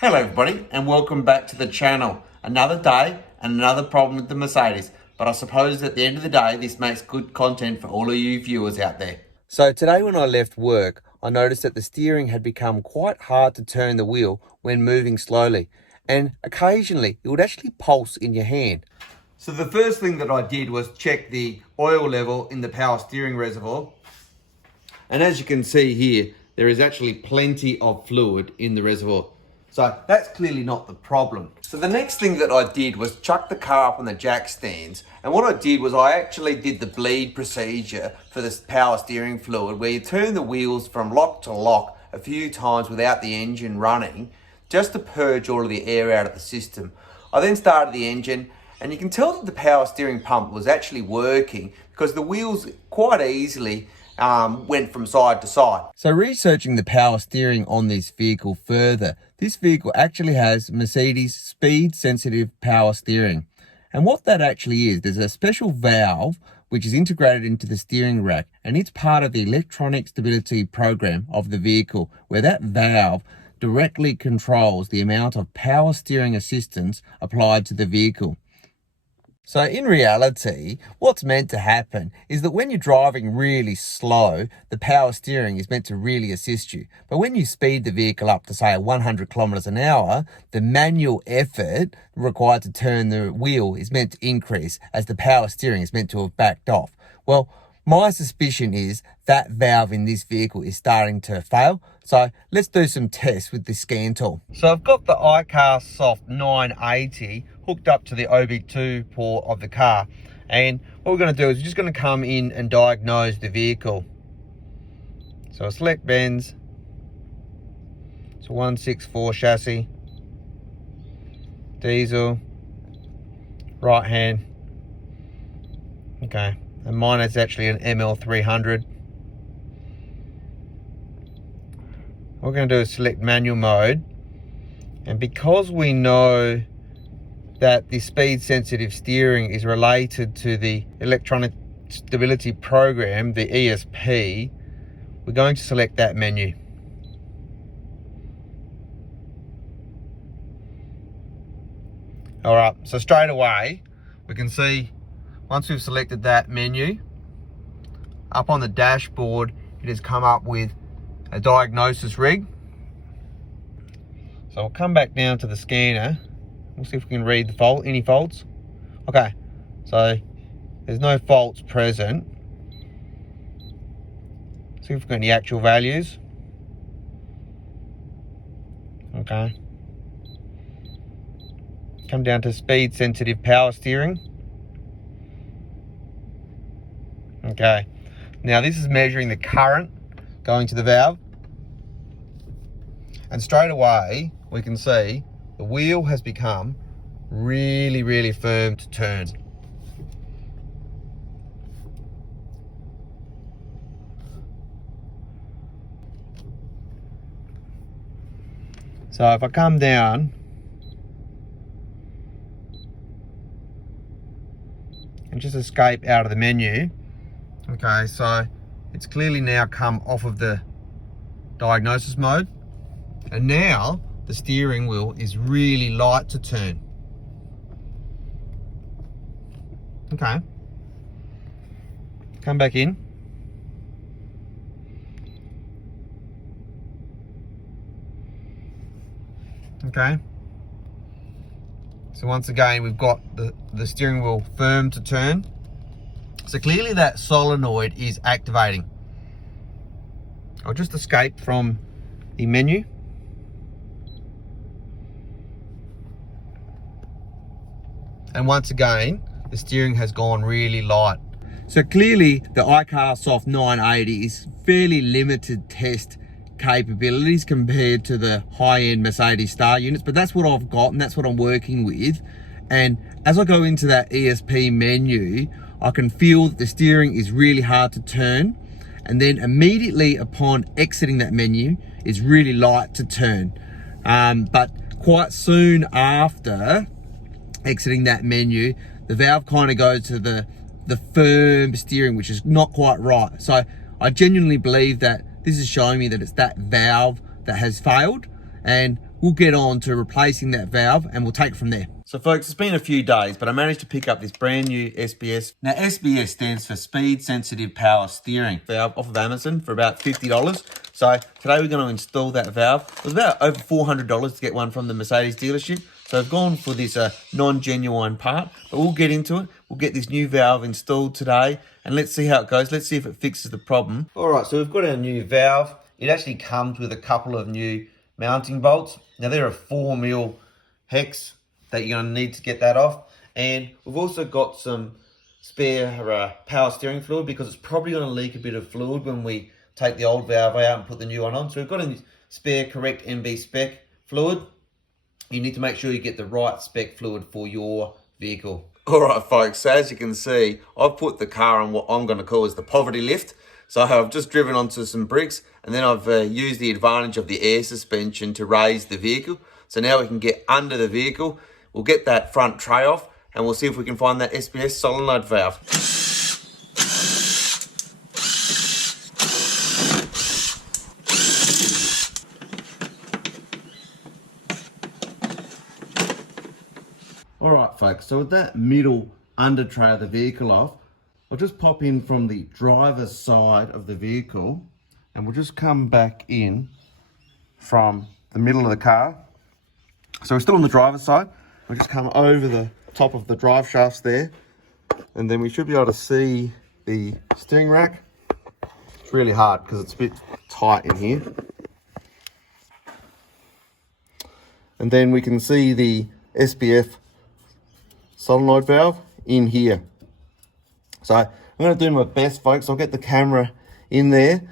Hello everybody and welcome back to the channel. Another day and another problem with the Mercedes, but I suppose at the end of the day this makes good content for all of you viewers out there. So today when I left work I noticed that the steering had become quite hard to turn the wheel when moving slowly, and occasionally it would actually pulse in your hand. So the first thing that I did was check the oil level in the power steering reservoir, and as you can see here there is actually plenty of fluid in the reservoir. So that's clearly not the problem. So the next thing that I did was chuck the car up on the jack stands. And what I did was I actually did the bleed procedure for this power steering fluid, where you turn the wheels from lock to lock a few times without the engine running, just to purge all of the air out of the system. I then started the engine, and you can tell that the power steering pump was actually working because the wheels quite easily went from side to side. So researching the power steering on this vehicle further, this vehicle actually has Mercedes speed sensitive power steering. And what that actually is, there's a special valve which is integrated into the steering rack, and it's part of the electronic stability program of the vehicle, where that valve directly controls the amount of power steering assistance applied to the vehicle. So in reality, what's meant to happen is that when you're driving really slow, the power steering is meant to really assist you. But when you speed the vehicle up to say 100 kilometers an hour, the manual effort required to turn the wheel is meant to increase, as the power steering is meant to have backed off. Well, my suspicion is that valve in this vehicle is starting to fail. So let's do some tests with this scan tool. So I've got the iCarSoft 980 hooked up to the OB2 port of the car. And what we're going to do is we're just going to come in and diagnose the vehicle. So I select Benz. It's a 164 chassis. Diesel. Right hand. Okay. And mine is actually an ML300. What we're going to do is select manual mode. And because we know that the speed sensitive steering is related to the electronic stability program, the ESP, we're going to select that menu. Alright, so straight away we can see, once we've selected that menu, up on the dashboard it has come up with a diagnosis rig. So I'll come back down to the scanner. We'll see if we can read the fault, any faults. Okay, so there's no faults present. See if we've got any actual values. Okay. Come down to speed sensitive power steering. Okay, now this is measuring the current going to the valve, and straight away we can see the wheel has become really firm to turn. So if I come down and just escape out of the menu, okay, so it's clearly now come off of the diagnosis mode, and now the steering wheel is really light to turn. Okay, come back in. Okay, so once again we've got the steering wheel firm to turn. So clearly that solenoid is activating. I'll just escape from the menu. And once again, the steering has gone really light. So clearly the iCarSoft 980 is fairly limited test capabilities compared to the high-end Mercedes Star units, but that's what I've got and that's what I'm working with. And as I go into that ESP menu, I can feel that the steering is really hard to turn, and then immediately upon exiting that menu, it's really light to turn. But quite soon after exiting that menu, the valve kind of goes to the firm steering, which is not quite right. So I genuinely believe that this is showing me that it's that valve that has failed, and we'll get on to replacing that valve and we'll take it from there. So folks, it's been a few days, but I managed to pick up this brand new SPS. Now SPS stands for Speed Sensitive Power Steering valve off of Amazon for about $50. So today we're going to install that valve. It was about over $400 to get one from the Mercedes dealership. So I've gone for this non-genuine part, but we'll get into it. We'll get this new valve installed today and let's see how it goes. Let's see if it fixes the problem. All right, so we've got our new valve. It actually comes with a couple of new mounting bolts. Now they're a 4mm hex that you're going to need to get that off. And we've also got some spare power steering fluid because it's probably going to leak a bit of fluid when we take the old valve out and put the new one on. So we've got a spare correct MB spec fluid. You need to make sure you get the right spec fluid for your vehicle. All right, folks, so as you can see, I've put the car on what I'm going to call as the poverty lift. So I've just driven onto some bricks and then I've used the advantage of the air suspension to raise the vehicle. So now we can get under the vehicle. We'll get that front tray off and we'll see if we can find that SPS solenoid valve. All right, folks, so with that middle under tray of the vehicle off, I'll just pop in from the driver's side of the vehicle and we'll just come back in from the middle of the car. So we're still on the driver's side. We'll just come over the top of the drive shafts there and then we should be able to see the steering rack. It's really hard because it's a bit tight in here. And then we can see the SPS solenoid valve in here. So I'm going to do my best, folks. I'll get the camera in there.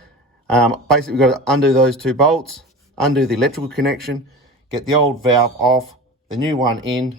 Basically, we've got to undo those two bolts, undo the electrical connection, get the old valve off, the new one in,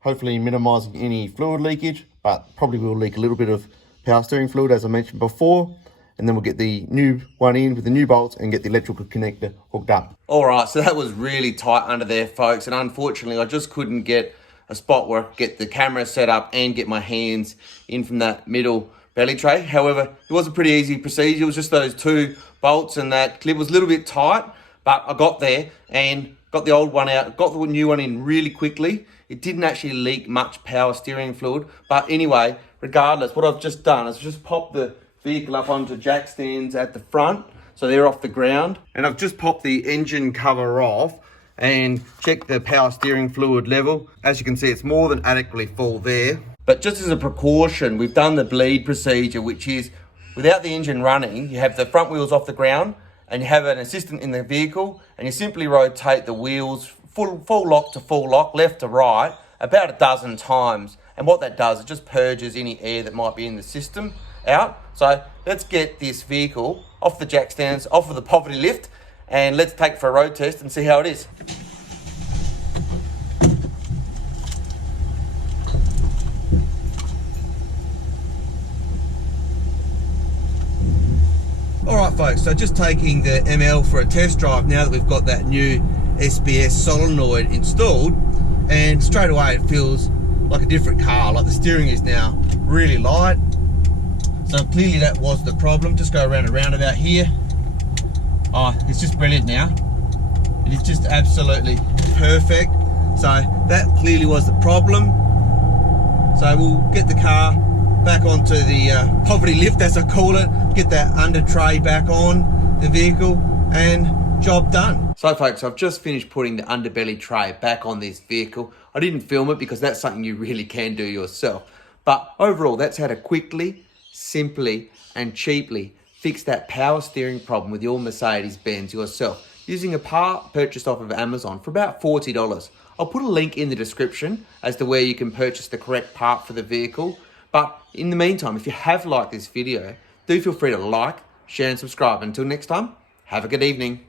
hopefully minimizing any fluid leakage, but probably will leak a little bit of power steering fluid, as I mentioned before. And then we'll get the new one in with the new bolts and get the electrical connector hooked up. All right, so that was really tight under there, folks. And unfortunately, I just couldn't get a spot where I could get the camera set up and get my hands in from that middle belly tray. However, it was a pretty easy procedure. It was just those two bolts and that clip was a little bit tight, but I got there and got the old one out, got the new one in really quickly. It didn't actually leak much power steering fluid, but anyway, regardless, what I've just done is just popped the vehicle up onto jack stands at the front, so they're off the ground, and I've just popped the engine cover off and check the power steering fluid level. As you can see, it's more than adequately full there. But just as a precaution, we've done the bleed procedure, which is without the engine running, you have the front wheels off the ground and you have an assistant in the vehicle and you simply rotate the wheels full lock to full lock, left to right, about a dozen times. And what that does, it just purges any air that might be in the system out. So let's get this vehicle off the jack stands, off of the poverty lift, and let's take it for a road test and see how it is. All right, folks, so just taking the ML for a test drive now that we've got that new SPS Solenoid installed, and straight away it feels like a different car. Like the steering is now really light. So clearly that was the problem. Just go around a roundabout here. Oh, it's just brilliant now. It is just absolutely perfect. So that clearly was the problem. So we'll get the car back onto the poverty lift, as I call it, get that under tray back on the vehicle, and job done. So folks, I've just finished putting the underbelly tray back on this vehicle. I didn't film it because that's something you really can do yourself. But overall, that's how to quickly, simply, and cheaply fix that power steering problem with your Mercedes-Benz yourself using a part purchased off of Amazon for about $40. I'll put a link in the description as to where you can purchase the correct part for the vehicle. But in the meantime, if you have liked this video, do feel free to like, share and subscribe. Until next time, have a good evening.